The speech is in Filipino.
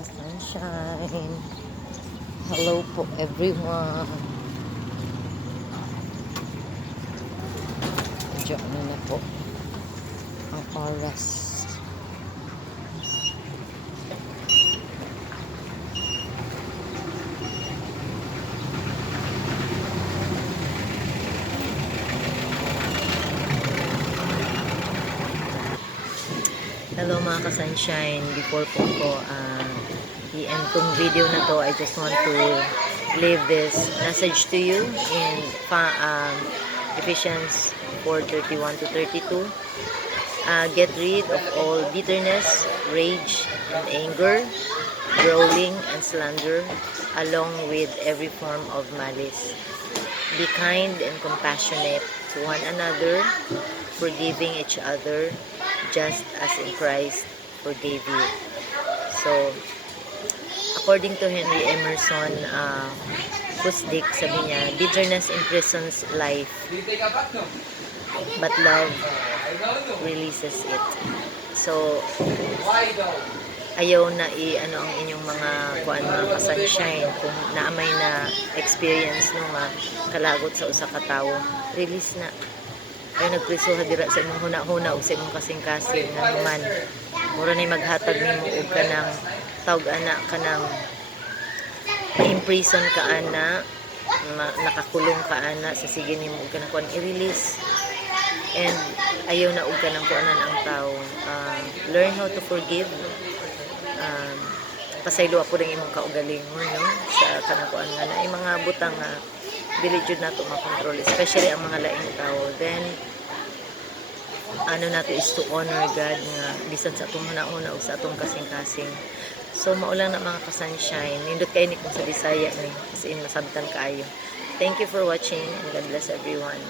ka-sunshine. Hello po everyone. Medyo na po ang oras. Hello mga ka-sunshine. Before po ko i-end tong video na to, I just want to leave this message to you in Ephesians 4:31 to 32. Get rid of all bitterness, rage, and anger, brawling, and slander, along with every form of malice. Be kind and compassionate to one another, forgiving each other, just as in Christ forgave you. So, according to Henry Emerson Fusdik, sabi niya, bitterness imprisons life, but love releases it. So, ayaw na i-ano ang inyong mga ka-sunshine kung naamay na experience nung kalagot sa usa ka tawo, release na. Ay nagprisuha dira sa imong huna-huna o sa imong kasing-kasing nga naman mura na maghatag nimo og kanang tawag ana kanang ma-imprison ka ana, nakakulong ka ana sa sige nimo og kanang kuan i-release. And ayaw na og kanang kuanan ang tawo. Learn how to forgive. Pasaylo ako ng imong kaugalingon, no, sa kanang kuan nga na mga butang nga dili jud nato makontrol, especially ang mga laing tao. Then ano nato is to honor God nga bisan sa atong una-una o sa atong kasing-kasing. So maulang na mga ka-sunshine, nindot kay ni kung sa Bisaya ni as in masabtan kaayo. Thank you for watching and God bless everyone.